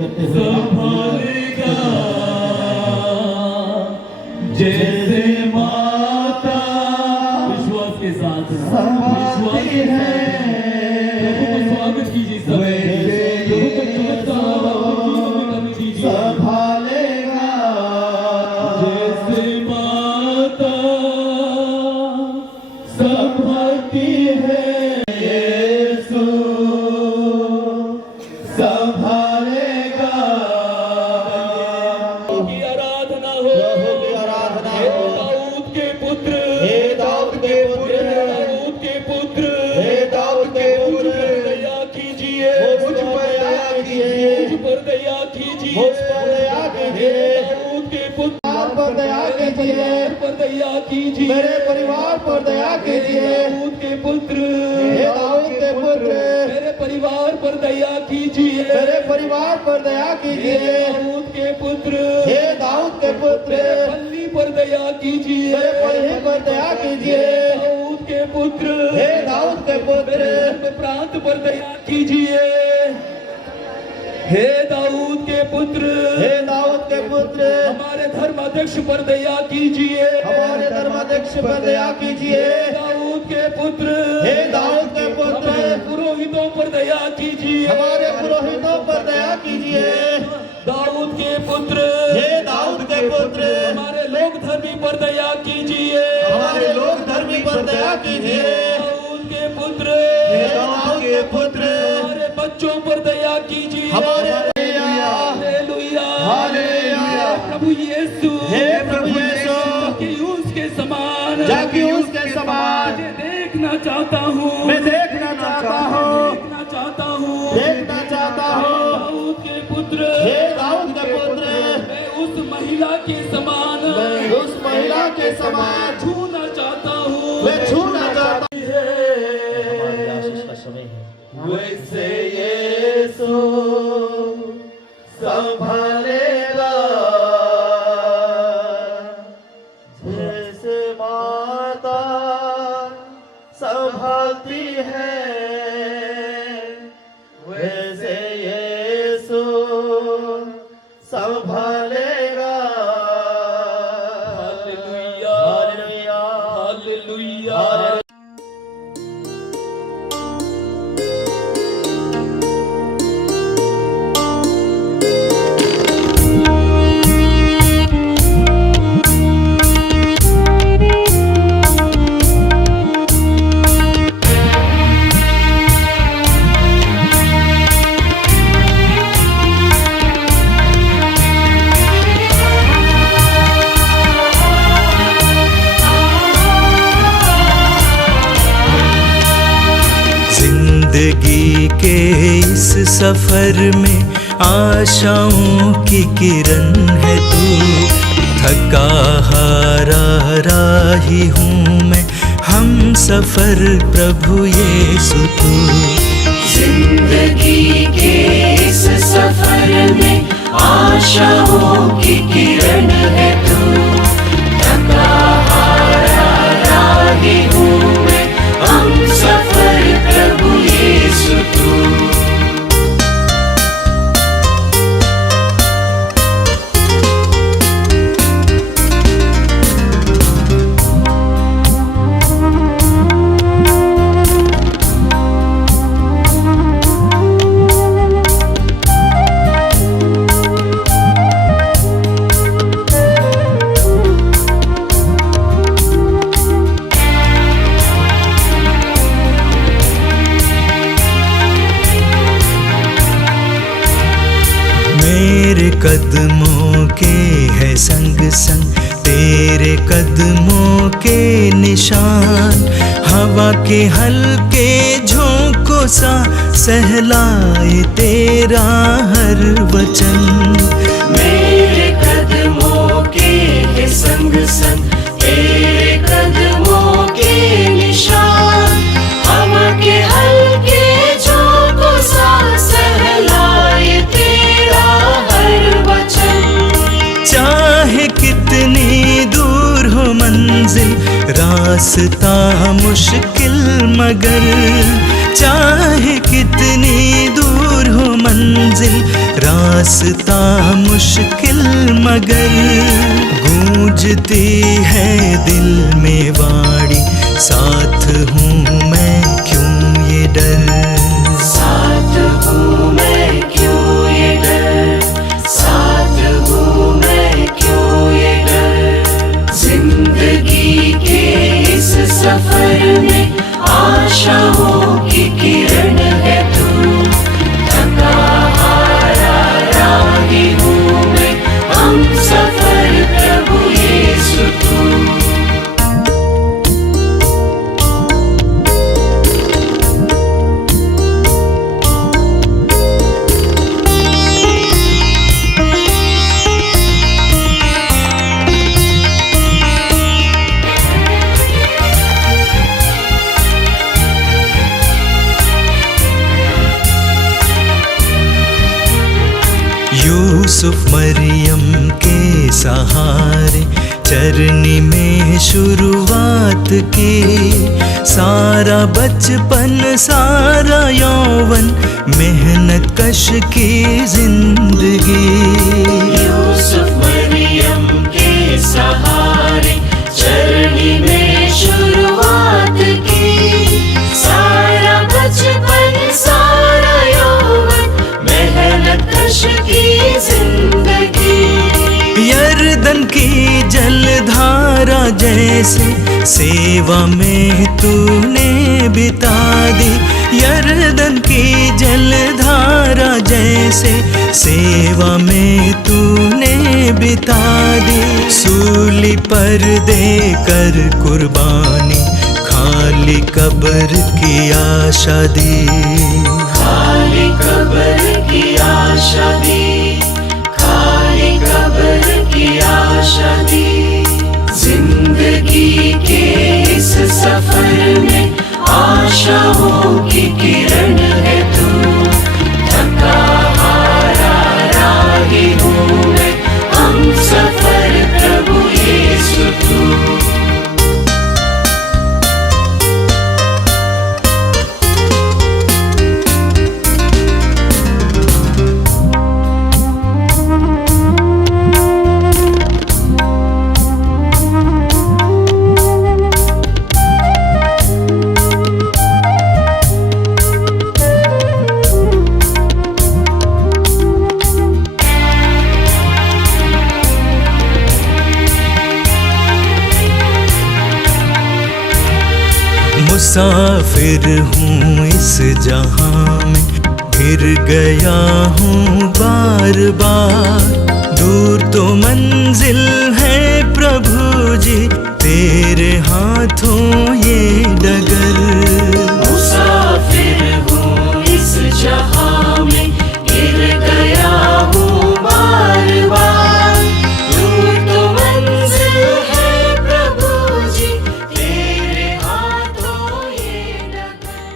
करते हुए संभालेगा जैसे माता विश्वास के साथ संभालती है। प्रभु को स्वागत कीजिए सब। प्रभु को चमत्कार कीजिए। संभालेगा जैसे माता संभालती है यीशु संभालेगा। की आराधना हो। प्रभु की आराधना हे हो। दाऊद के पुत्र, हे दाऊद के पुत्र, दाऊद के पुत्र, हे दाऊद के मुझ पुत्र, पर दया कीजिए, मुझ पर दया कीजिए, मुझ पर दया कीजिए, मुझ पर दया कीजिए। दाऊद के पुत्र पर दया कीजिए, पर दया कीजिए, मेरे परिवार पर दया कीजिए। दाऊद के पुत्र, हे दाऊद के पुत्र, मेरे परिवार पर दया कीजिए, मेरे परिवार पर दया कीजिए। दाऊद के पुत्र, हे दाऊद के पुत्र, मेरे पल्ली पर दया कीजिए, मेरे पल्ली पर दया कीजिए। दाऊद के पुत्र, हे दाऊद के पुत्र, मेरे प्रांत पर दया कीजिए। हे दाऊद के पुत्र, हे दाऊद के पुत्र, हमारे धर्माध्यक्ष पर दया कीजिए, हमारे धर्माध्यक्ष पर दया कीजिए। दाऊद के पुत्र, हे दाऊद के पुत्र, हमारे पुरोहितों पर दया कीजिए, हमारे पुरोहितों पर दया कीजिए। दाऊद के पुत्र, हे दाऊद के पुत्र, हमारे लोक धर्मी पर दया कीजिए, हमारे लोक धर्मी पर दया कीजिए। दाऊद के पुत्र, हे दाऊद के पुत्र, हमारे बच्चों पर दया कीजिए, हमारे हालेलुया, हालेलुया। प्रभु यीशु, हे प्रभु यीशु, जक्कईयुस के समान, जक्कईयुस के समान तुझे देखना चाहता हूँ, मैं देखना चाहता हूँ, देखना चाहता हूँ, देखना चाहता हूँ। दाऊद के पुत्र, हे दाऊद के पुत्र, मैं उस महिला के समान, मैं उस महिला के समान छूना चाहता हूँ, मैं छूना चाहता हूँ। वैसे यीशु संभालेगा जैसे माता संभालती है। वैसे यीशु संभालेगा। Hallelujah, hallelujah, hallelujah. जिंदगी के इस सफर में आशाओं की किरण है तू। थका हारा राही हूँ मैं, हम सफर प्रभु यीशु तू। जिंदगी के इस सफर में आशाओं की किरण है तू। थका हारा राही हूँ मैं, हम सफर प्रभु यीशु तू। मेरे कदमों के है संग संग तेरे कदमों के निशान। हवा के हल्के झोंकों सा सहलाए तेरा हर वचन। मेरे कदमों के है संग संग तेरे कदमों के निशान। हवा के हल्के झोंकों सा सहलाए तेरा हर वचन। चाहे कितनी दूर हो मंजिल, रास्ता मुश्किल मगर चाहे कितनी दूर हो मंजिल, रास्ता मुश्किल मगर गूंजती है दिल में वाणी, साथ हूँ मैं क्यों ये डर, साथ हूँ मैं क्यों ये डर, साथ हूँ मैं क्यों ये डर। जिंदगी के इस सफर में आशाओं की किरण है तू, थका हारा राही हूँ मैं, हम सफर प्रभु यीशु तू। यूसुफ मरियम के सहारे चरनी में शुरुआत की, सारा बचपन सारा यौवन मेहनत कश की जिंदगी। यूसुफ मरियम के सहारे चरनी में शुरुआत की, सारा बचपन सारा यौवन मेहनत कश की जिंदगी। यरदन की जलधारा जैसे सेवा में तूने बिता दी, यरदन की जलधारा जैसे सेवा में तूने बिता दी। सूली पर देकर कुर्बानी खाली कब्र की आशा दी, खाली कब्र की आशा दी, खाली कब्र की आशा दी। जिंदगी के इस सफर में आशाओं की किरण है तू, थका हारा राही हूँ मैं, हम सफर प्रभु यीशु तू। मुसाफिर हूँ इस जहाँ में, फिर गया हूँ बार बार। दूर तो मंजिल है प्रभु जी, तेरे हाथों ये डगर। मुसाफिर हूँ इस जहाँ में, गिर गया हूँ बार बार। दूर तो मंजिल है प्रभु जी, तेरे हाथों ये डगर।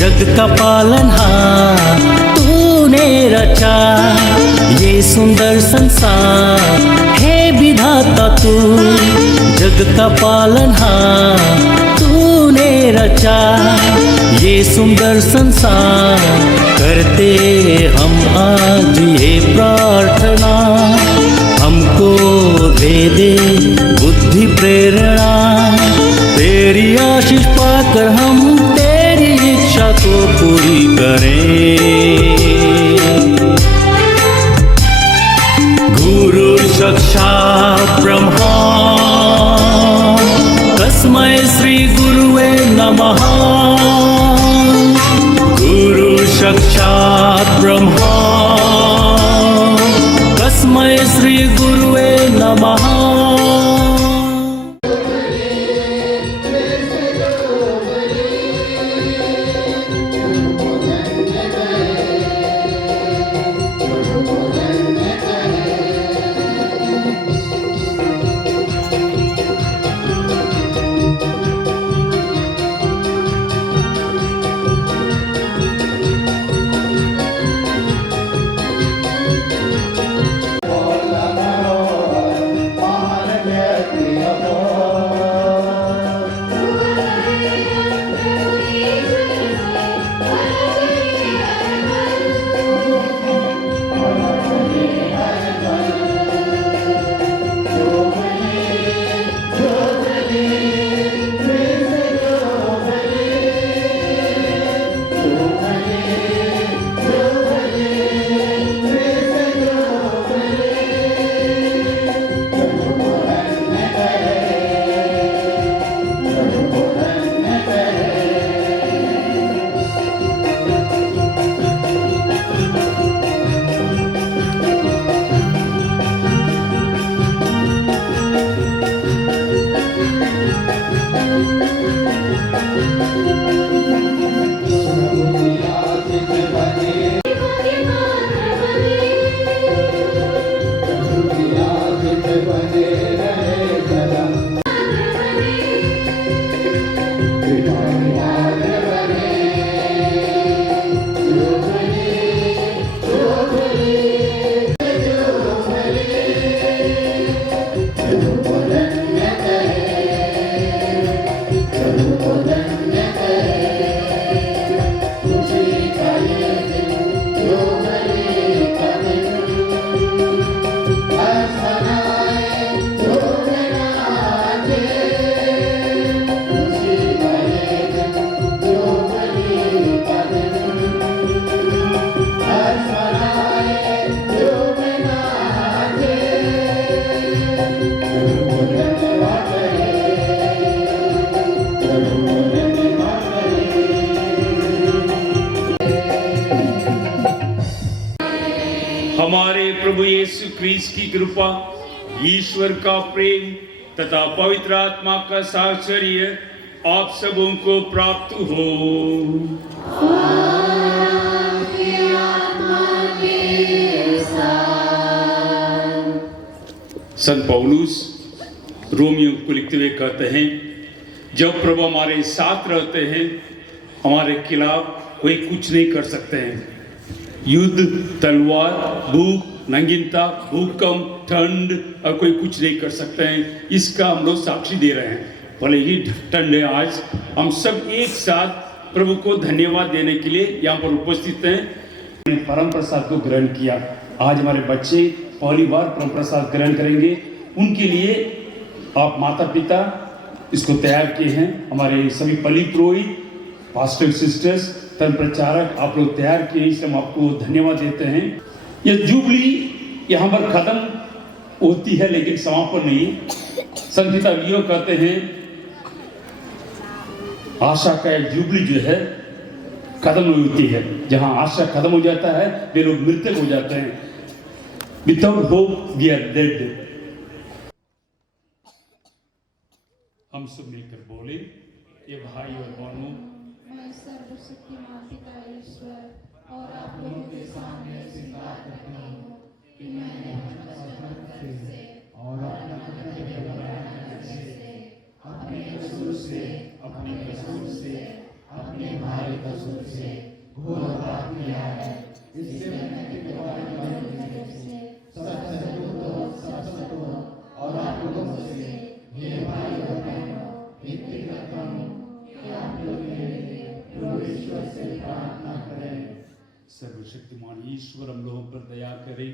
जग का पालनहार तूने रचा ये सुंदर संसार, हे विधाता तू जग का पालनहार तूने रचा ये सुंदर संसार। करते हम आज ये प्रार्थना, हमको दे दे बुद्धि प्रेरणा, तेरी आशीष पाकर हम तेरी इच्छा को पूरी करें। गुरु साक्षात् ब्रह्मा, तस्मै श्री गुरुवे नमः। गुरु साक्षात् ब्रह्मा, तस्मै श्री गुरुवे नमः। की कृपा, ईश्वर का प्रेम तथा पवित्र आत्मा का साहचर्य आप सबों को प्राप्त हो। संत पौलुस रोमियो को लिखते हुए कहते हैं, जब प्रभु हमारे साथ रहते हैं हमारे खिलाफ कोई कुछ नहीं कर सकते हैं। युद्ध, तलवार, भूख, नंगीनता, भूकंप, ठंड और कोई कुछ नहीं कर सकते हैं। इसका हम लोग साक्षी दे रहे हैं। भले ही ठंड है, आज हम सब एक साथ प्रभु को धन्यवाद देने के लिए यहाँ पर उपस्थित हैं। हमने परम प्रसाद को ग्रहण किया। आज हमारे बच्चे पहली बार परम प्रसाद ग्रहण करेंगे। उनके लिए आप माता पिता इसको तैयार किए हैं। हमारे सभी पली पुरोहित, पास्टर सिस्टर्स, धर्म प्रचारक, आप लोग तैयार किए, इसलिए हम आपको धन्यवाद देते हैं। यह जुबली यहाँ पर खत्म होती है लेकिन समापन नहीं। संत पिता लियो कहते हैं आशा का एक जुबली जो है खत्म नहीं होती है। जहाँ आशा खत्म हो जाता है वे लोग मृतक हो जाते हैं। Without hope we are dead. हम सब मिलकर बोले, ये भाई और बहनों, मैं सर्वशक्तिमान पिता ईश्वर और आप लोगों के सामने स्वीकार करता हूँ कि मैंने अपने बचपन से और अपने कसूर से, अपने भाई कसूर से घोर पाप किया है। इससे मैंने सच और आप लोगों से हे भाई और बहनों विनती करता हूँ कि आप लोग मेरे लिए प्रभु ईश्वर से प्रार्थना करें। सर्वशक्तिमान ईश्वर हम लोगों पर दया करे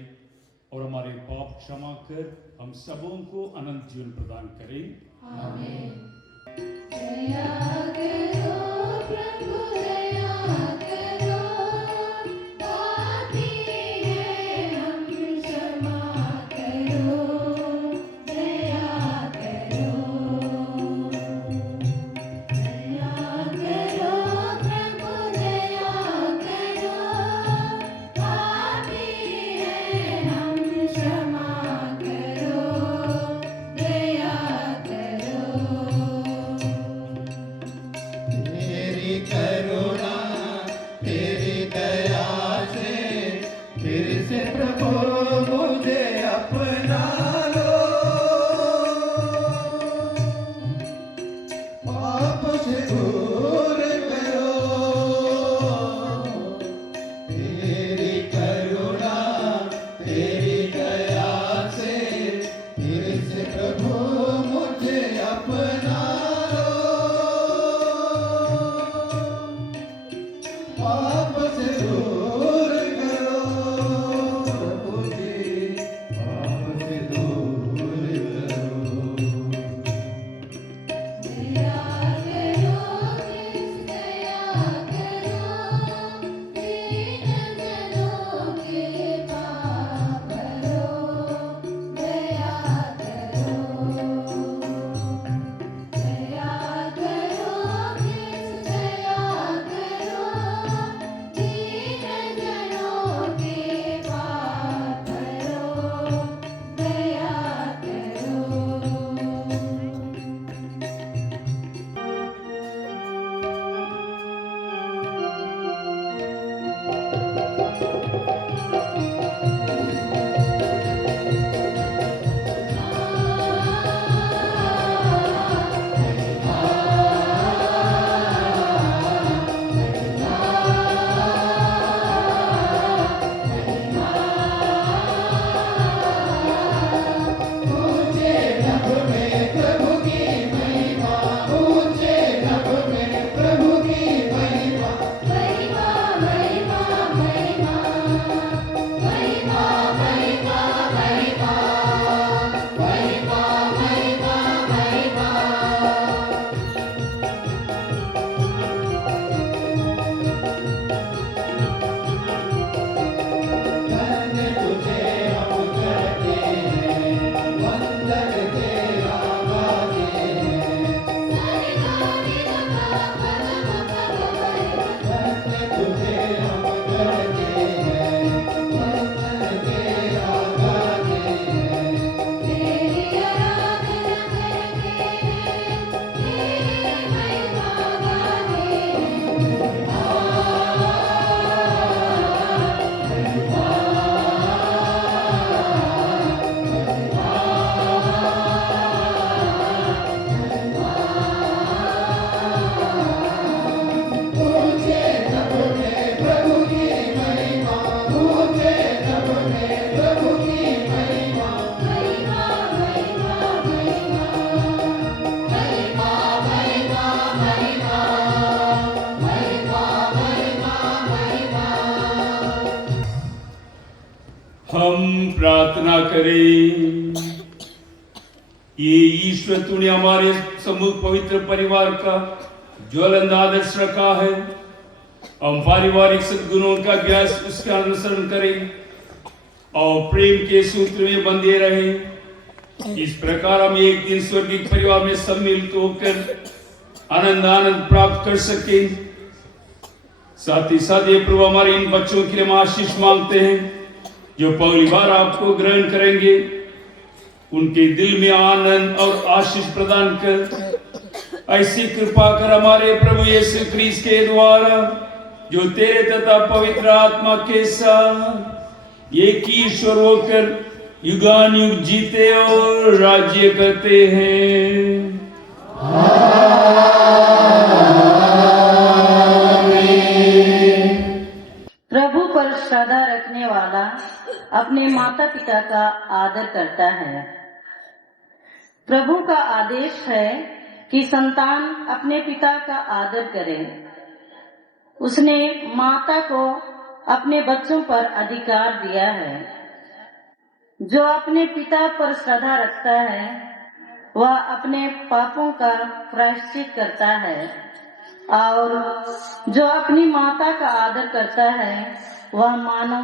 और हमारे पाप क्षमा कर हम सबों को अनंत जीवन प्रदान करे। आमीन। दया करो प्रभु, दया करो, पापी हैं हम, क्षमा करो, दया करो। दया करो प्रभु, दया करो, पापी हैं हम, क्षमा करो, दया करो। तेरी करुणा करें। ये ईश्वर तूने हमारे सम्मुख पवित्र परिवार का ज्वलंत आदर्श रखा है। हम पारिवारिक सद्गुणों का अभ्यास उसका अनुसरण करें और प्रेम के सूत्र में बंधे रहें। इस प्रकार हम एक दिन स्वर्गीय परिवार में सम्मिलित होकर आनंद प्राप्त कर सके। साथ ही साथ ये प्रभु हमारे इन बच्चों के लिए हम आशीष मांगते हैं जो पहली बार आपको ग्रहण करेंगे। उनके दिल में आनंद और आशीष प्रदान कर ऐसी कृपा कर हमारे प्रभु यीशु क्रिस्त के द्वारा जो तेरे तथा पवित्र आत्मा के साथ एक ही ईश्वर होकर युगानुयुग जीते और राज्य करते हैं। प्रभु पर श्रद्धा रखने वाला अपने माता पिता का आदर करता है। प्रभु का आदेश है कि संतान अपने पिता का आदर करे। उसने माता को अपने बच्चों पर अधिकार दिया है। जो अपने पिता पर श्रद्धा रखता है वह अपने पापों का प्रायश्चित करता है और जो अपनी माता का आदर करता है वह मानो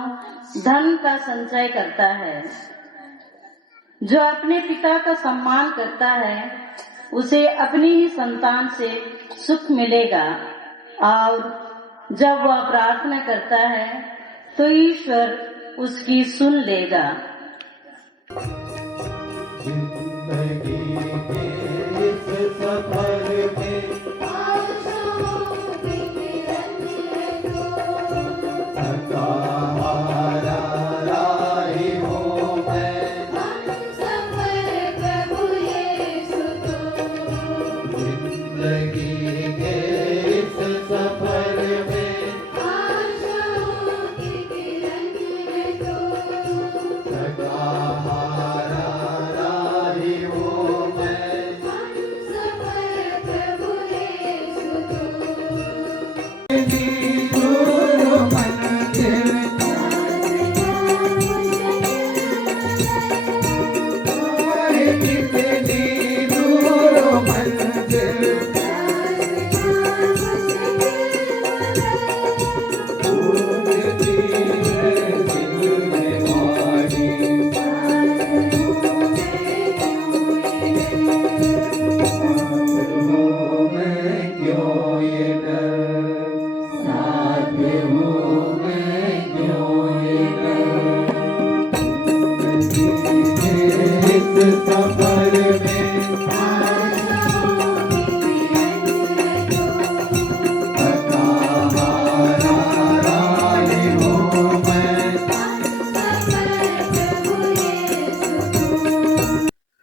धन का संचय करता है। जो अपने पिता का सम्मान करता है उसे अपनी ही संतान से सुख मिलेगा और जब वह प्रार्थना करता है तो ईश्वर उसकी सुन लेगा।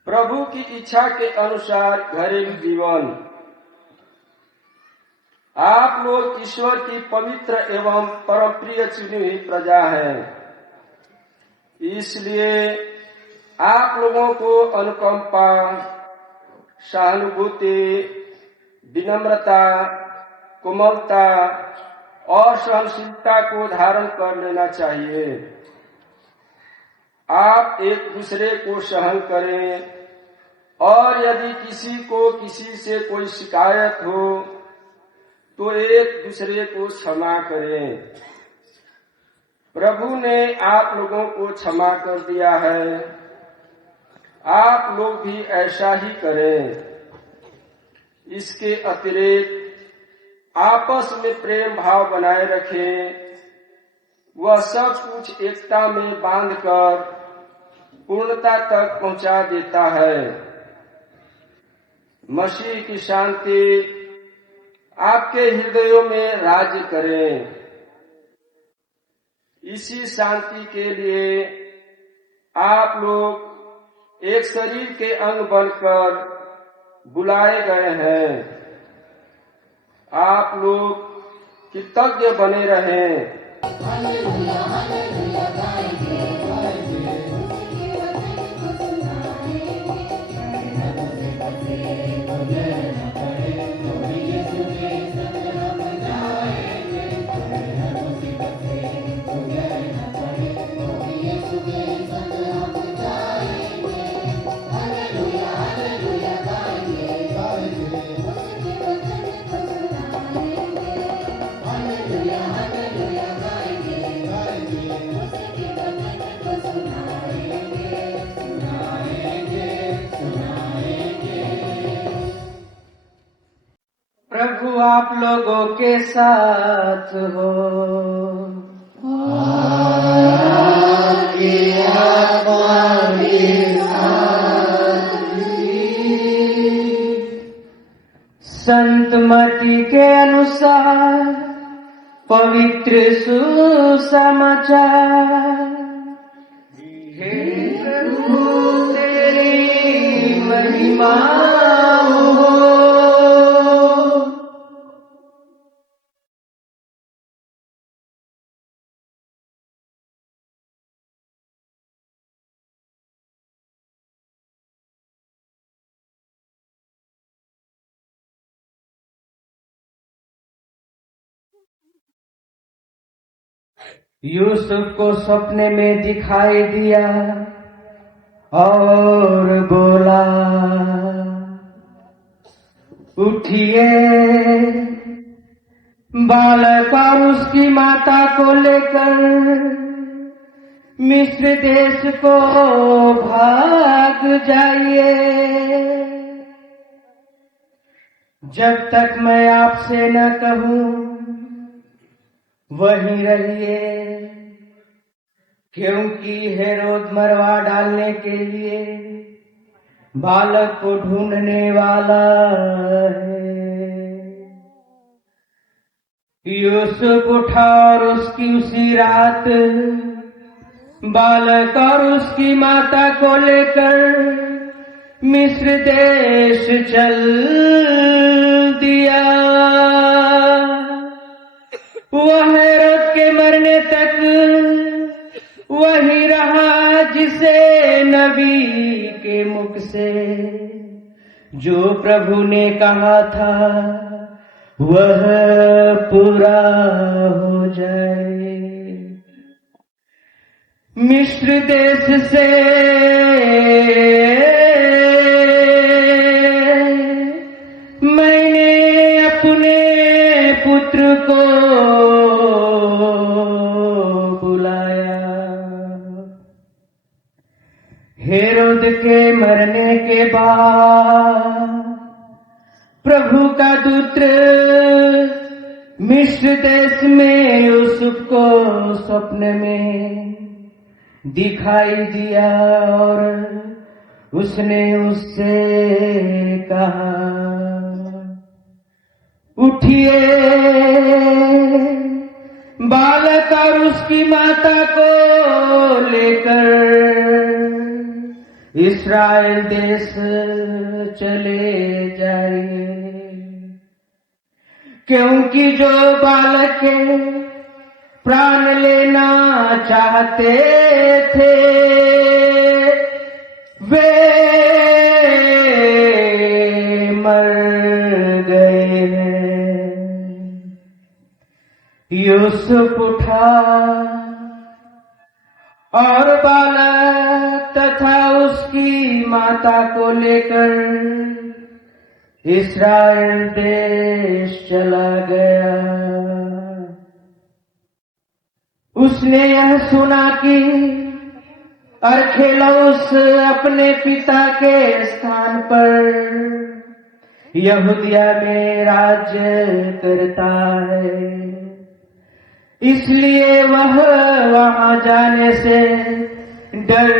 प्रभु की इच्छा के अनुसार घरेलू जीवन। आप लोग ईश्वर की पवित्र एवं परम प्रिय चुनी हुई प्रजा हैं। इसलिए आप लोगों को अनुकंपा, सहानुभूति, विनम्रता, कोमलता और सहनशीलता को धारण कर लेना चाहिए। आप एक दूसरे को सहन करें और यदि किसी को किसी से कोई शिकायत हो तो एक दूसरे को क्षमा करें। प्रभु ने आप लोगों को क्षमा कर दिया है, आप लोग भी ऐसा ही करें। इसके अतिरिक्त आपस में प्रेम भाव बनाए रखें। वह सब कुछ एकता में बांधकर पूर्णता तक पहुंचा देता है। मसीह की शांति आपके हृदयों में राज्य करें। इसी शांति के लिए आप लोग एक शरीर के अंग बनकर बुलाए गए हैं। आप लोग कृतज्ञ बने रहें। आप लोगों के साथ हो। संत मती के अनुसार पवित्र सुसमाचार। हे प्रभु तेरी महिमा हो। यूसुफ को सपने में दिखाई दिया और बोला, उठिए बालक और उसकी माता को लेकर मिस्र देश को भाग जाइए, जब तक मैं आपसे न कहूं वहीं रहिए, क्योंकि हेरोद मरवा डालने के लिए बालक को ढूंढने वाला है। यूसुफ उठा और उसकी उसी रात बालक और उसकी माता को लेकर मिस्र देश चल दिया। वह हेरोद के मरने तक वही रहा जिसे नबी के मुख से जो प्रभु ने कहा था वह पूरा हो जाए। मिस्र देश से मैंने अपने पुत्र को बुलाया। हेरोद के मरने के बाद प्रभु का दूत मिस्र देश में यूसुफ को स्वप्न में दिखाई दिया और उसने उससे कहा, उठिए बालक और उसकी माता को लेकर इस्राएल देश चले जाइए, क्योंकि जो बालक के प्राण लेना चाहते थे वे मर गए हैं। यूसुफ उठा और बालक तथा उसकी माता को लेकर इस्राएल देश चला गया। उसने यह सुना कि अरखेलाउस अपने पिता के स्थान पर यहूदिया में राज्य करता है, इसलिए वह वहां जाने से डर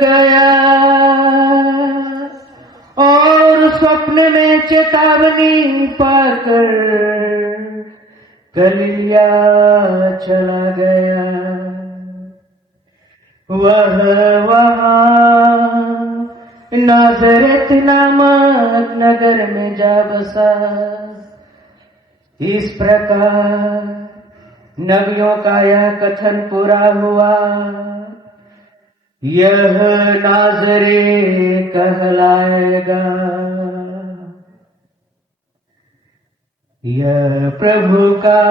गया और स्वप्न में चेतावनी पाकर गलीला चला गया। वह वहां नाजरेत नामक नगर में जा बसा। इस प्रकार नबियों का यह कथन पूरा हुआ, यह नाजरे कहलाएगा। यह प्रभु का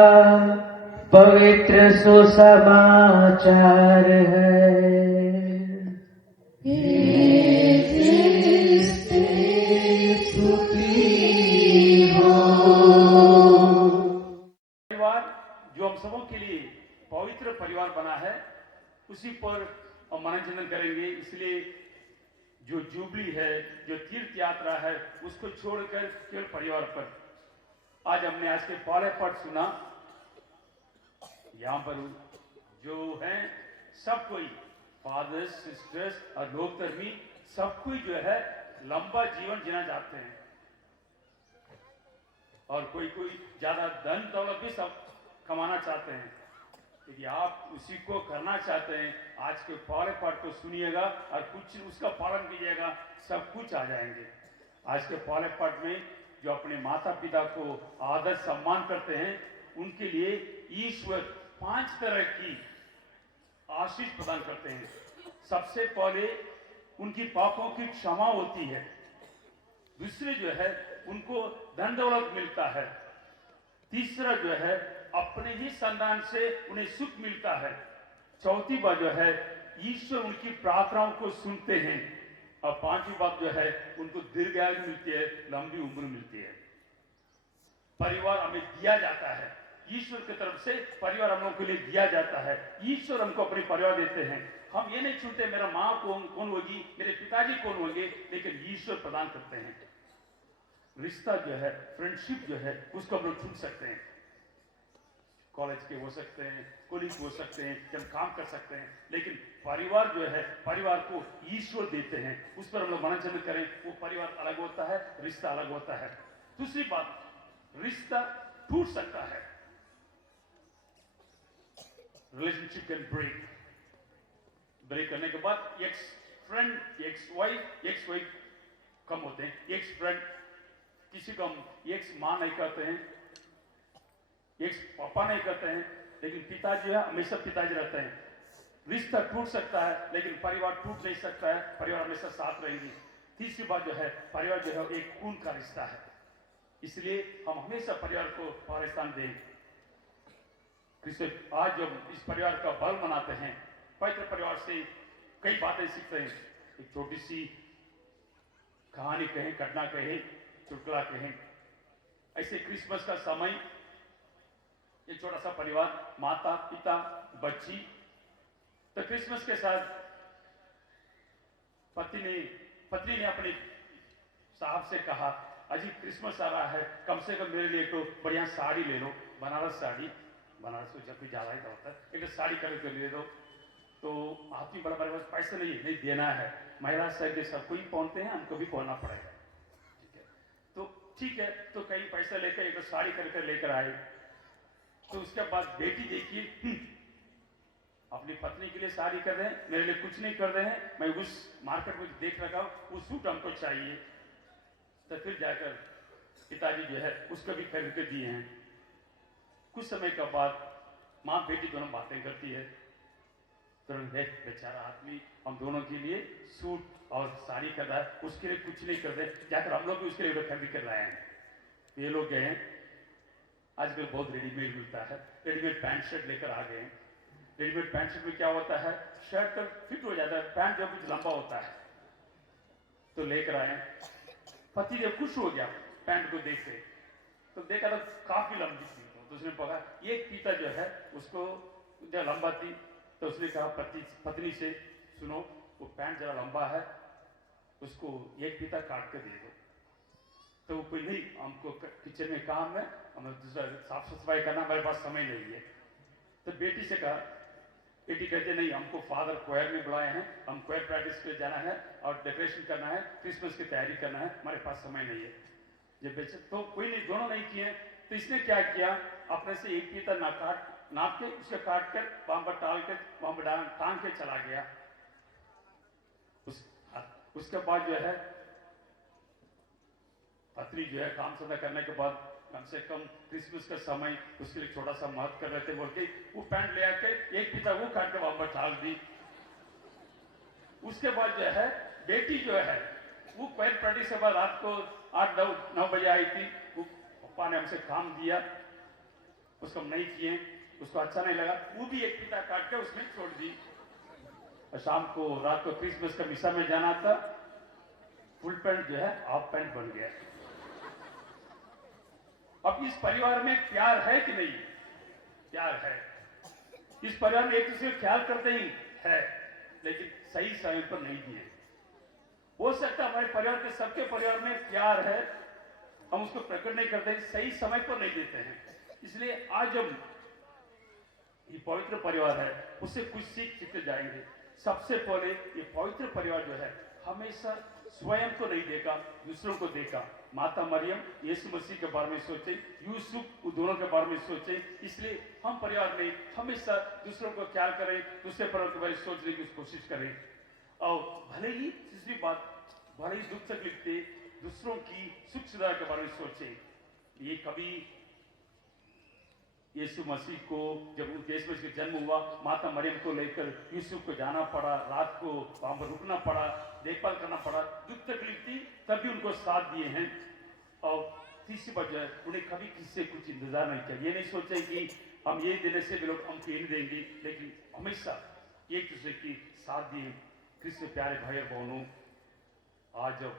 पवित्र सुसमाचार है। परिवार जो हम सबों के लिए पवित्र परिवार बना है उसी पर हम मनोरंजन करेंगे। इसलिए जो जुबली है, जो तीर्थ यात्रा है, उसको छोड़कर केवल परिवार पर आज हमने आज के पहले पाठ सुना। यहाँ पर जो है सब कोई फादर्स, सिस्टर्स और लोग धर्मी सब कोई जो है लंबा जीवन जीना चाहते हैं, और कोई कोई ज्यादा धन दौलत भी सब कमाना चाहते हैं। यदि आप उसी को करना चाहते हैं, आज के पहले पाठ को सुनिएगा और कुछ उसका पालन कीजिएगा, सब कुछ आ जाएंगे। आज के पहले पाठ में जो अपने माता पिता को आदर सम्मान करते हैं, उनके लिए ईश्वर 5 तरह की आशीष प्रदान करते हैं। सबसे पहले उनकी पापों की क्षमा होती है। दूसरे जो है उनको धन दौलत मिलता है। तीसरा जो है अपने ही संतान से उन्हें सुख मिलता है। चौथी बात जो है ईश्वर उनकी प्रार्थनाओं को सुनते हैं। और पांचवी बात जो है उनको दीर्घायु मिलती है, लंबी उम्र मिलती है। परिवार हमें दिया जाता है, ईश्वर की तरफ से परिवार हम लोगों के लिए दिया जाता है। ईश्वर हमको अपने परिवार देते हैं। हम ये नहीं चुनते मेरा माँ कौन होगी, मेरे पिताजी कौन होंगे, लेकिन ईश्वर प्रदान करते हैं। रिश्ता जो है, फ्रेंडशिप जो है, उसको हम लोग चुन सकते हैं। कॉलेज के हो सकते हैं, कोलीग हो सकते हैं, जब काम कर सकते हैं, लेकिन परिवार जो है, परिवार को ईश्वर देते हैं, उस पर हम लोग मनोरंजन करें। वो परिवार अलग होता है, रिश्ता अलग होता है। दूसरी बात, रिश्ता टूट सकता है। रिलेशनशिप कैन ब्रेक करने के बाद एक्स फ्रेंड, एक्स वाइफ कम होते हैं। एक्स फ्रेंड किसी को हम एक्स मां नहीं कहते हैं, एक्स पापा नहीं कहते हैं, लेकिन पिताजी है हमेशा पिताजी रहते हैं। रिश्ता टूट सकता है, लेकिन परिवार टूट नहीं सकता है, परिवार हमेशा साथ रहेगी। तीसरी बात जो है, परिवार जो है एक खून का रिश्ता है, इसलिए हम हमेशा परिवार को पहले स्थान दें। आज जब इस परिवार का बल मनाते हैं, पवित्र परिवार से कई बातें सीखते हैं। एक छोटी सी कहानी कहें, घटना कहें, चुटकुला कहें। ऐसे क्रिसमस का समय एक छोटा सा परिवार, माता पिता बच्ची, तो क्रिसमस के साथ पत्नी ने अपने साहब से कहा, अजी क्रिसमस आ रहा है, कम से कम मेरे लिए तो बढ़िया साड़ी ले लो, बनारस साड़ी, बनारस को जब भी ज्यादा ही होता है, एक साड़ी खरीद कर ले दो। तो आपकी बड़ा बड़े पास पैसे नहीं देना है, महिला शहर सबको ही पहनते हैं, हमको भी पहनना पड़ेगा। ठीक है, तो कहीं पैसा लेकर एक साड़ी खरीद लेकर आए। तो उसके बाद बेटी देखिए अपनी पत्नी के लिए साड़ी कर रहे हैं, मेरे लिए कुछ नहीं कर रहे हैं, मैं उस मार्केट में देख रखा हूं, वो सूट हमको चाहिए। तो फिर जाकर पिताजी जो है उसको भी खरीद कर दिए हैं। कुछ समय के बाद माँ बेटी दोनों बातें करती है, तुरंत देख बेचारा आदमी हम दोनों के लिए सूट और साड़ी कर रहा है, उसके लिए कुछ नहीं कर रहे, जाकर हम लोग भी उसके लिए खरीद कर लाए हैं। ये लोग गए हैं, आजकल बहुत रेडीमेड मिलता है, रेडीमेड पैंट शर्ट लेकर आ गए हैं। रेडीमेड पैंट शर्ट में क्या होता है, शर्ट तो फिट हो जाता है, पैंट जो कुछ लंबा होता है, तो लेकर आए। पति जब खुश हो गया पैंट को देख के, तो देखा तो काफी लंबी थी, तो उसने कहा एक फीता जो है उसको जब लंबा थी, तो उसने कहा पत्नी से, सुनो वो पैंट जरा लंबा है, उसको एक फीता काट के दे दो। तो कोई नहीं, हमको किचन में काम है, हमें दूसरा साफ सफाई करना, हमारे पास समय नहीं है। तो बेटी से कहा, बेटी कहते नहीं, हमको फादर क्वायर में बुलाए हैं, हम क्वायर प्रैक्टिस पे जाना है और डेकोरेशन करना है, क्रिसमस की तैयारी करना है, हमारे पास समय नहीं है। जब बेचे तो कोई नहीं, दोनों नहीं किए। तो इसने क्या किया, अपने से एक फीता नाप के उसके काट कर वहां पर टाल कर वहां पर टांग के चला गया। उसके बाद जो है पत्नी जो है काम धंधा करने के बाद कम से कम क्रिसमस का समय उसके लिए छोटा सा महत्व कर रहे थे बोल के वो पैंट ले आके एक फीता वो काट के वहां पर टाल दी। उसके बाद जो है बेटी जो है वो क्वायर प्रैक्टिस के बाद रात को 8-9 बजे आई थी। वो पापा ने हमसे काम दिया, उसको हम नहीं किए, उसको अच्छा नहीं लगा, वो भी एक फीता काट के उसमें छोड़ दी। और शाम को रात को क्रिसमस का मिसा में जाना था, फुल पैंट जो है हाफ पैंट बन गया। अब इस परिवार में प्यार है कि नहीं? प्यार है। इस परिवार में एक दूसरे का ख्याल करते ही है, लेकिन सही समय पर नहीं दिए। हो सकता है हमारे परिवार के सबके परिवार में प्यार है, हम उसको प्रकट नहीं करते, सही समय पर नहीं देते हैं। इसलिए आज हम ये पवित्र परिवार है, उससे कुछ सीख सीखते जाएंगे। सबसे पहले ये पवित्र परिवार जो है हमेशा स्वयं को नहीं देखा, दूसरों को देखा। माता मरियम यीशु मसीह के बारे में सोचे, यूसुफ उन दोनों के बारे में सोचे। इसलिए हम परिवार में हमेशा दूसरों को ख्याल करें, दूसरे परिवार के बारे में सोचने की कोशिश करें। और भले ही तीसरी बात, भले ही दुख तकलीफ थे, दूसरों की सुख सुविधा के बारे में सोचे। ये कभी यीशु मसीह को जब यीशु मसीह का जन्म हुआ, माता मरियम को लेकर यूसुफ को जाना पड़ा, रात को वहां पर रुकना पड़ा, देखभाल करना पड़ा, दुख तकलीफ थी, तभी उनको साथ दिए हैं। और तीसरी बात जो है, उन्हें कभी किसी से कुछ इंतजार नहीं किया। ये नहीं सोचे कि हम ये देने से भी लोग हमको ये नहीं देंगे, लेकिन हमेशा एक दूसरे की साथ दिए। कृष्ण प्यारे भाई और बहनों, आज जब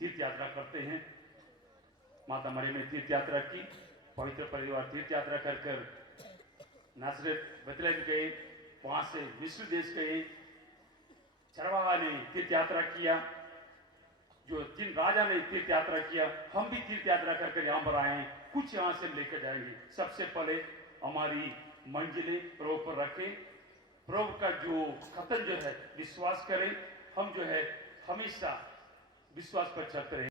तीर्थ यात्रा करते हैं, माता मरियम ने तीर्थ यात्रा की, पवित्र परिवार तीर्थ यात्रा कर कर नासरत बेथलेहम गए, वहां से मिस्र देश गए, चरवाहा ने तीर्थ यात्रा किया, जो जिन राजा ने तीर्थ यात्रा किया, हम भी तीर्थ यात्रा कर कर यहाँ पर आए हैं। कुछ यहाँ से लेकर जाएंगे। सबसे पहले हमारी मंजिलें प्रभु पर रखें, प्रभु का जो कथन जो है विश्वास करें। हम जो है हमेशा विश्वास पर चलते रहें।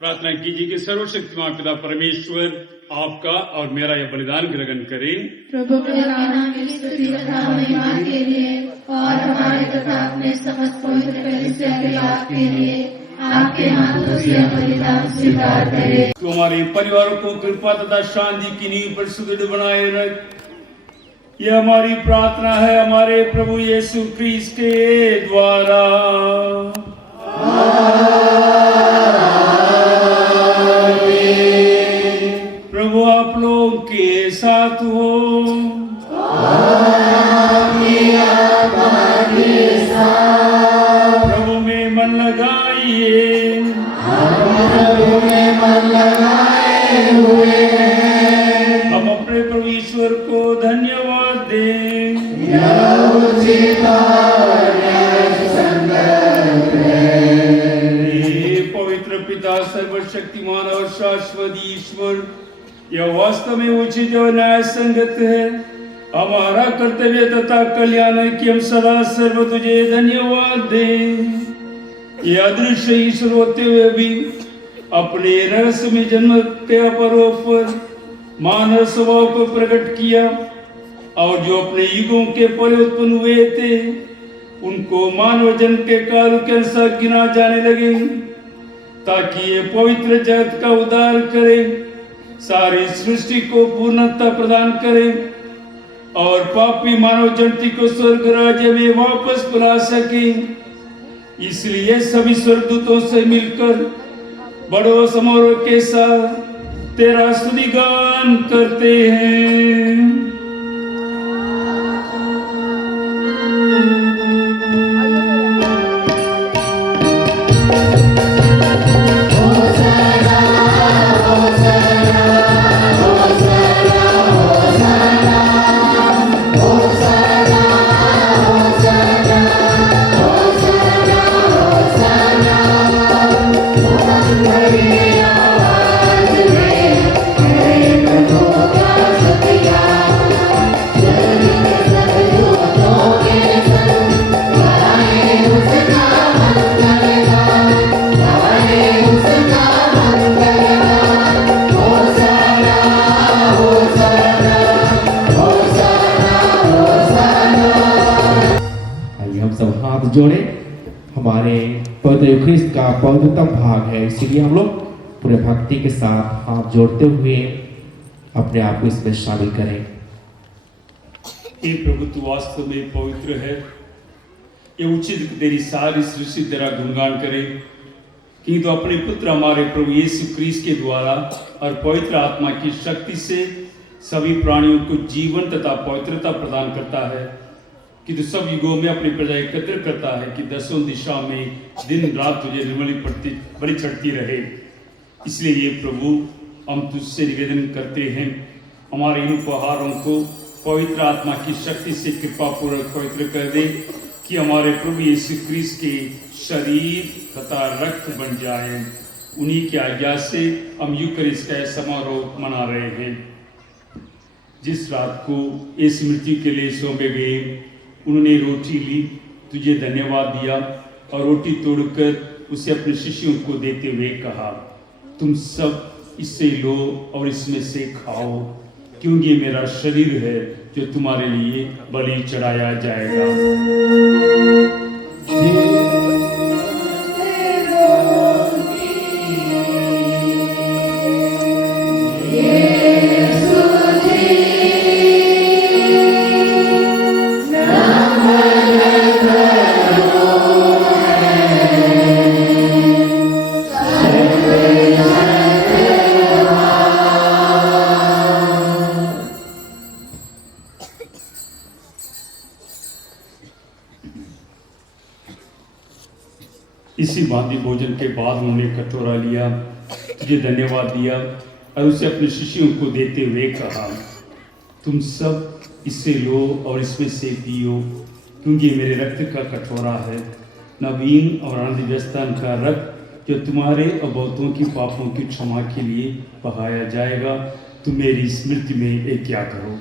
प्रार्थना कीजिए कि सर्वशक्तिमान पिता परमेश्वर आपका और मेरा यह बलिदान ग्रहण करें। प्रभु के नाम की स्तुति तथा महिमा के लिए और हमारे तथा अपने समस्त पवित्र कलीसिया के लाभ के लिए आपके हाथों से यह बलिदान स्वीकार करें। तो हमारे परिवारों को कृपा तथा शांति की नींव पर सुदृढ़ बनाए रख। यह हमारी प्रार्थना है हमारे प्रभु यीशु क्रिस्ट के द्वारा। प्रभु आप लोग के साथ हो। प्रभु में मन लगाइए। हम अपने प्रभु ईश्वर को धन्यवाद दें। हे पवित्र पिता सर्वशक्तिमान और शाश्वत ईश्वर, यह वास्तव में उचित और न्याय संगत है, हमारा कर्तव्य तथा कल्याण है कि हम सदा सर्व तुझे धन्यवाद दें। यह अदृश्य ईश्वर होते हुए भी अपने रहस्य में जन्म के अपरों पर मानव स्वभाव को प्रकट किया और जो अपने युगों के पहले उत्पन्न हुए थे उनको मानव जन्म के काल के अनुसार गिना जाने लगे, ताकि ये पवित्र जगत का उद्धार करे, सारी सृष्टि को पूर्णता प्रदान करे और पापी मानव जनती को स्वर्ग राज्य में वापस बुला सके। इसलिए सभी स्वर्गदूतों से मिलकर बड़ो समारोह के साथ तेरा स्तुतिगान करते हैं। जोड़े। हमारे पवित्र ख्रिस्त का पवित्रतम भाग है, इसीलिए हम लोग पूरे भक्ति के साथ हाथ जोड़ते हुए अपने आप को इसमें शामिल करें। हे प्रभु, तू वास्तव में पवित्र है। ये उचित तेरी सारी सृष्टि तेरा गुणगान करे, कि तो अपने पुत्र हमारे प्रभु यीशु क्रिस्त के द्वारा और पवित्र आत्मा की शक्ति से सभी प्राणियों को जीवन तथा पवित्रता प्रदान करता है, कि तू सब युगों में अपनी प्रजा एकत्र करता है, कि दसों दिशा में दिन रात तुझे निर्मली बलि चढ़ती रहे। इसलिए ये प्रभु, हम तुझसे निवेदन करते हैं, हमारे इन उपहारों को पवित्र आत्मा की शक्ति से कृपा पूर्वक पवित्र कर दे, कि हमारे प्रभु यीशु क्रिस्त के शरीर तथा रक्त बन जाए। उन्हीं की आज्ञा से हम यूकरिस्ट का समारोह मना रहे हैं। जिस रात को इस मृत्यु के लिए सौंपे गए, उन्होंने रोटी ली, तुझे धन्यवाद दिया और रोटी तोड़कर उसे अपने शिष्यों को देते हुए कहा, तुम सब इससे लो और इसमें से खाओ, क्योंकि ये मेरा शरीर है जो तुम्हारे लिए बलि चढ़ाया जाएगा। इसी भांति भोजन के बाद उन्होंने कटोरा लिया, तुझे धन्यवाद दिया और उसे अपने शिष्यों को देते हुए कहा, तुम सब इससे लो और इसमें से पियो, क्योंकि मेरे रक्त का कटोरा है, नवीन और आनंद व्यवस्थान का रक्त जो तुम्हारे और बहुतों की पापों की क्षमा के लिए बहाया जाएगा। तुम मेरी स्मृति में एक क्या करो।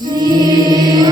जी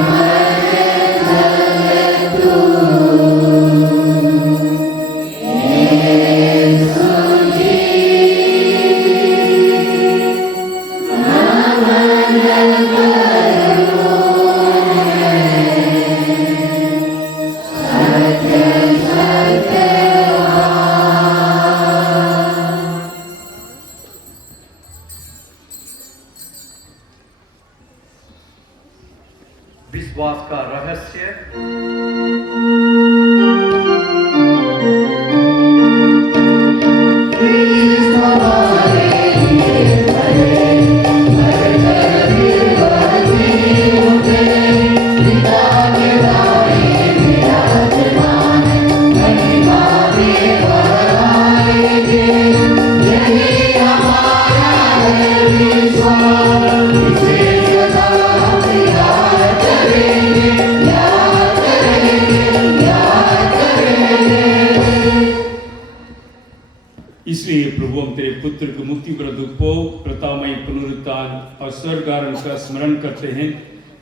इसलिए प्रभु हम तेरे पुत्र के मुक्ति पर उपभोग प्रतामयी पुनरुत्थान और स्वर्गारोहण का स्मरण करते हैं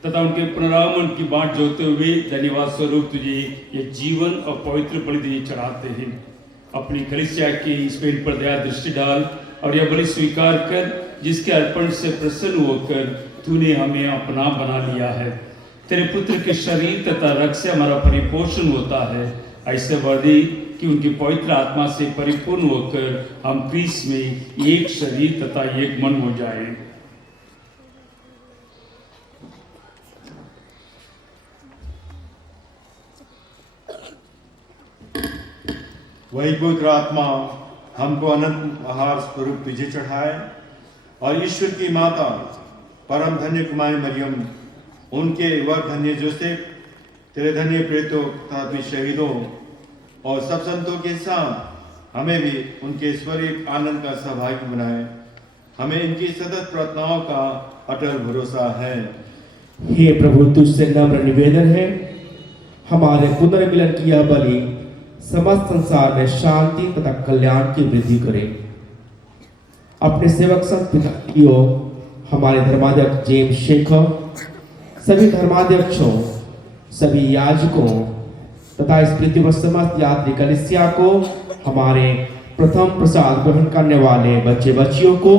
तथा उनके पुनरागमन की बाट जोते हुए धन्यवाद स्वरूप तुझे ये जीवन और पवित्र बलि चढ़ाते हैं। अपनी कलीसिया की इस पेड़ पर दया दृष्टि डाल और यह बलि स्वीकार कर जिसके अर्पण से प्रसन्न होकर तूने हमें अपना बना लिया है। तेरे पुत्र के शरीर तथा रक्त से हमारा परिपोषण होता है। ऐसे वर्दी कि उनकी पवित्र आत्मा से परिपूर्ण होकर हम क्रिस्त में एक शरीर तथा एक मन हो जाए। वही पवित्र आत्मा हमको अनंत आहार स्वरूप तुझे चढ़ाए और ईश्वर की माता परम धन्य कुमारी मरियम, उनके वर धन्य जोसेफ, तेरे धन्य प्रेतों तथा शहीदों और सब संतों के साथ हमें भी उनके ईश्वरीय आनंद का सहभागी बनाए। हमें इनकी सतत प्रार्थनाओं का अटल भरोसा है। हे प्रभु, तुझसे नम्र निवेदन है, हमारे पुनर्मिलन की यह बलि समस्त संसार में शांति तथा कल्याण की वृद्धि करे। अपने सेवक संत पिता की ओर हमारे धर्माध्यक्ष जेम्स शेखर, सभी धर्माध्यक्षों, सभी याजकों तथा इस पृथ्वी पर समस्त यात्री कलीसिया को, हमारे प्रथम प्रसाद ग्रहण करने वाले बच्चे बच्चियों को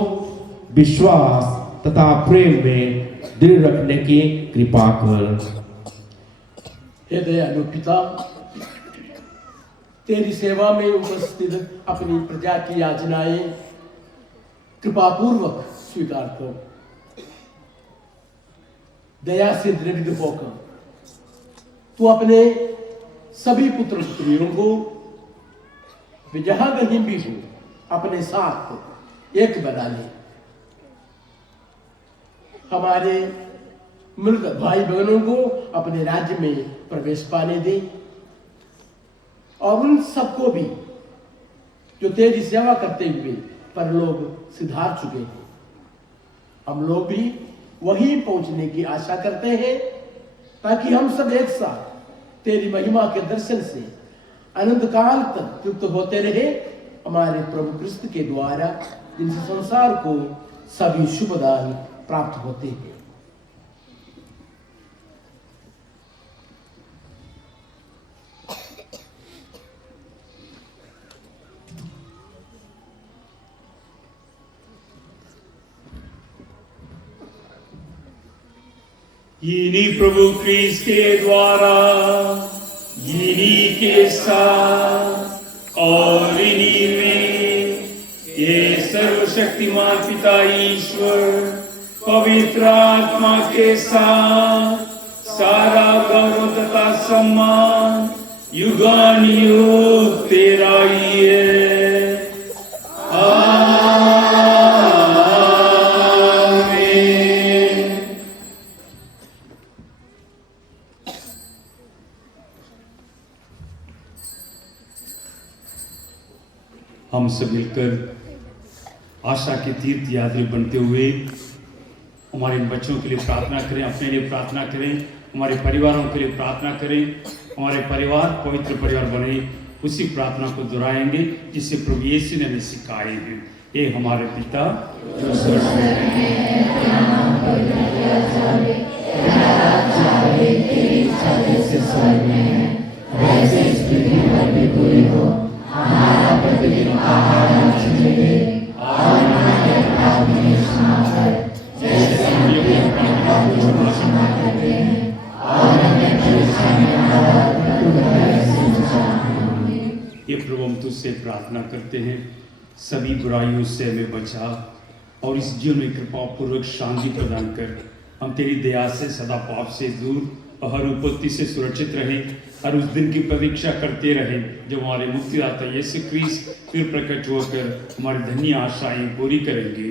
विश्वास तथा प्रेम में दृढ़ रखने की कृपा कर। हे दयालु पिता, तेरी सेवा में उपस्थित अपनी प्रजा की याचनाएं कृपापूर्वक स्वीकार करो। दया से दृढ़ होकर तू अपने सभी पुत्र पुत्रियों को वे जहां कहीं भी हो अपने साथ एक बना ले। हमारे मृत भाई बहनों को अपने राज्य में प्रवेश पाने दे और उन सबको भी जो तेरी सेवा करते हुए परलोक सिधार चुके हैं, हम लोग भी वहीं पहुंचने की आशा करते हैं ताकि हम सब एक साथ तेरी महिमा के दर्शन से अनंत काल तक तृप्त होते रहे। हमारे प्रभु क्रिस्त के द्वारा जिनसे संसार को सभी शुभ दान प्राप्त होते हैं। इन्हीं प्रभु क्रिस्त के द्वारा, इन्हीं के साथ और इन्हीं में ये सर्वशक्तिमान पिता ईश्वर पवित्र आत्मा के साथ सारा गौरव तथा सम्मान युगानुयुग तेरा ही है। हम सब मिलकर आशा के तीर्थ यात्री बनते हुए हमारे बच्चों के लिए प्रार्थना करें, अपने लिए प्रार्थना करें, हमारे परिवारों के लिए प्रार्थना करें। हमारे परिवार पवित्र परिवार बने, उसी प्रार्थना को दोहराएंगे जिससे प्रभु यीशु ने हमें सिखाए हैं। ये हमारे पिता जो स्वर्ग में हैं, तेरा नाम पवित्र किया जाए, तेरा राज्य आए, तेरी इच्छा जैसे स्वर्ग में है वैसे इस पृथ्वी पर भी पूरी हो। हमारा प्रतिदिन आहार आज हमें दे और हमारे अपराध में क्षमा कर जैसे हम भी अपने अपराधियों को क्षमा करते हैं और हमें परीक्षा में न डाल परंतु बुराई से बचा हमें। ये प्रभु हम तुझसे प्रार्थना करते हैं, सभी बुराइयों से हमें बचा और इस जीवन में कृपा पूर्वक शांति प्रदान कर। हम तेरी दया से सदा पाप से दूर और हर उपत्ति से सुरक्षित रहें, हर उस दिन की प्रतीक्षा करते रहें जब हमारे मुक्तिदाता यीशु क्रिस्त फिर प्रकट होकर हमारी धन्य आशाएं पूरी करेंगे।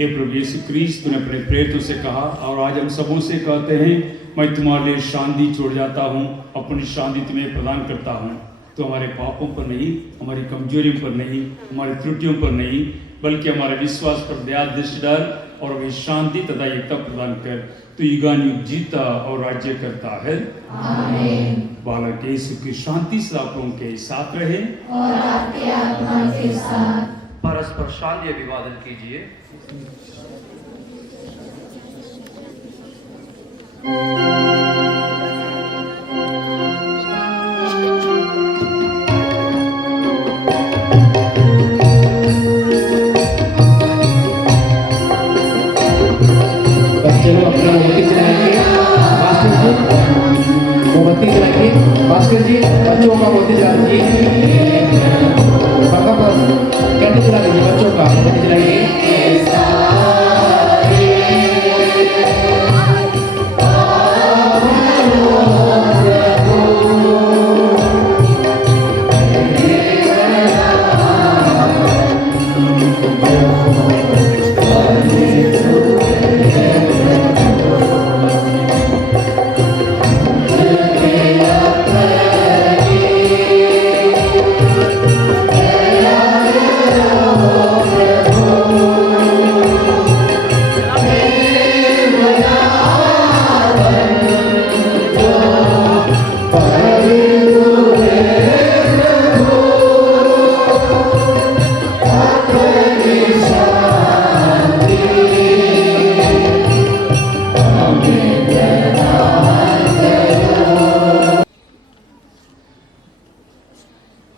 ये प्रभु यीशु क्रिस्त तूने अपने प्रेरितों से कहा और आज हम सबों से कहते हैं, मैं तुम्हारे लिए शांति छोड़ जाता हूँ, अपनी शांति तुम्हें प्रदान करता हूँ। तो हमारे पापों पर नहीं, हमारी कमजोरियों पर नहीं, हमारी त्रुटियों पर नहीं, बल्कि हमारे विश्वास पर दया दृष्टि डाल और हमें शांति तथा एकता प्रदान कर। तू युगानुयुग जीता और राज्य करता है। आमीन। बालक यीशु की शांति सदा आप लोगों के साथ रहे और आपके आत्मा के साथ। परस्पर शांति अभिवादन कीजिए। बच्चे लोग अपना मोमबत्ती जलाएंगे। मोमबत्ती जलाएंगे। भास्कर जी बच्चों का मोमबत्ती जला दीजिए। पापा बस कैंडल जला दीजिए। बच्चों का मोमबत्ती जलाइए।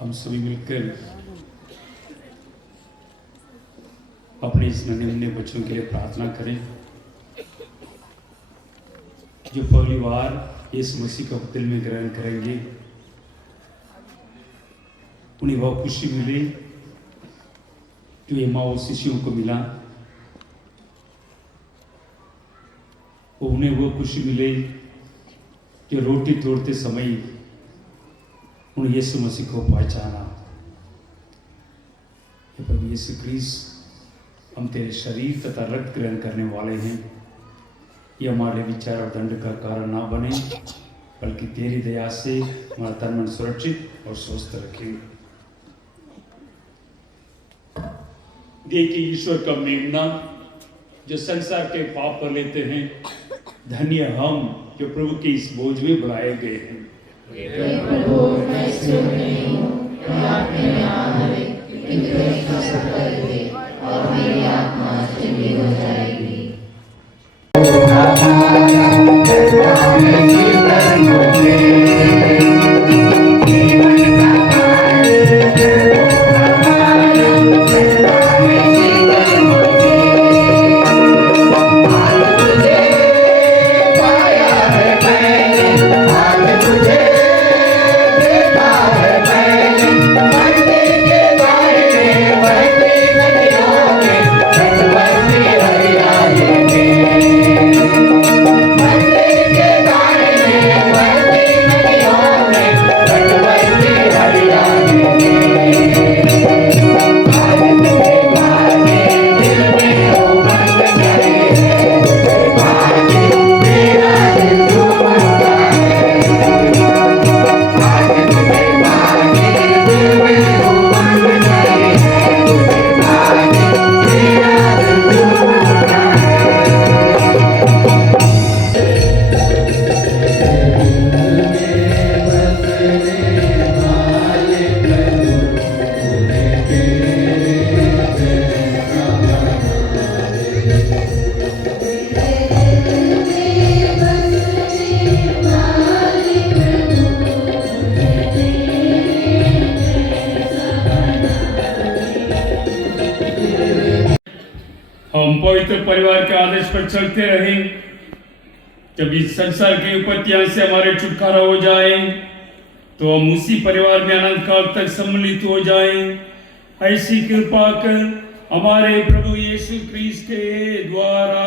हम सभी मिलकर अपने इस नन्हे मुन्ने बच्चों के लिए प्रार्थना करें जो पहली बार यीशु मसीह को दिल में ग्रहण करेंगे। उन्हें वह खुशी मिले जो एमाऊ शिष्यों को मिला। उन्हें वो खुशी मिले जो रोटी तोड़ते समय उन्हें यीशु मसीह को पहचाना। हे प्रभु यीशु क्रिस्त, हम तेरे शरीर तथा रक्त ग्रहण करने वाले हैं। ये हमारे विचार और दंड का कारण ना बने, बल्कि तेरी दया से हमारा तन मन सुरक्षित और स्वस्थ रखे। देखिए ईश्वर का मेमना जो संसार के पाप पर लेते हैं। धन्य हम जो प्रभु के इस बोझ में बुलाए गए हैं। प्रभु मैं सुन नहीं हूँ, आप मेरे आने का कर दे और मेरी आत्मा ठंडी हो जाएगी। हम पवित्र परिवार के आदेश पर चलते रहें। जब इस संसार के उपत्याग से हमारे छुटकारा हो जाए तो हम उसी परिवार में अनंत काल तक सम्मिलित हो जाएं। ऐसी कृपा कर हमारे प्रभु यीशु क्रिस्त के द्वारा।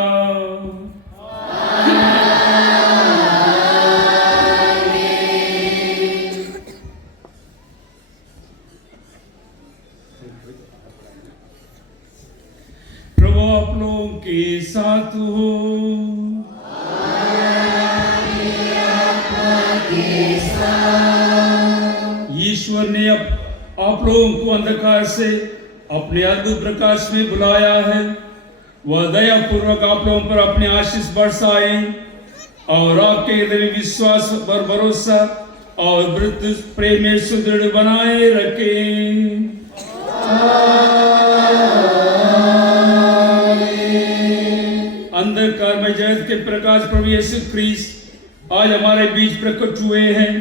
प्रभु आप लोगों के साथ हो। ईश्वर ने आप लोगों को अंधकार से अपने अद्भुत प्रकाश में बुलाया है, वह दया पूर्वक आप लोगों पर अपने आशीष बरसाए और आपके हृदय में विश्वास पर भरोसा और वृद्ध प्रेम में सुदृढ़ बनाए रखे। अंधकार में जगत के प्रकाश प्रभु यीशु ख्रीस्त आज हमारे बीच प्रकट हुए हैं।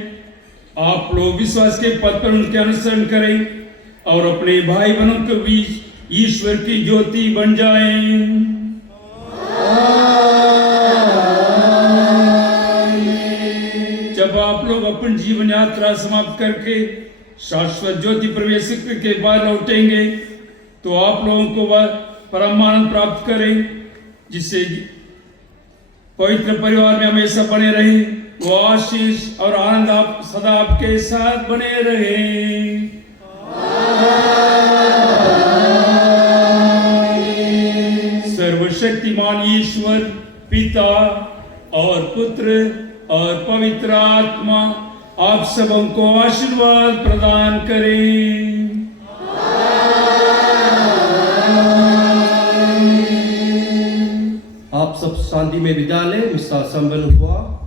आप लोग विश्वास के पथ पर उनके अनुसरण करें और अपने भाई बहनों के बीच ईश्वर की ज्योति बन जाएं। जब आप लोग अपनी जीवन यात्रा समाप्त करके शाश्वत ज्योति प्रवेश के बाद लौटेंगे तो आप लोगों को वह परम आनंद प्राप्त करें, जिससे पवित्र परिवार में हमेशा बने रहे। वो आशीष और आनंद आप सदा आपके साथ बने रहे। सर्वशक्तिमान ईश्वर पिता और पुत्र और पवित्र आत्मा आप सबों को आशीर्वाद प्रदान करें। आप सब शांति में विदा लें। मिसा संपन्न हुआ।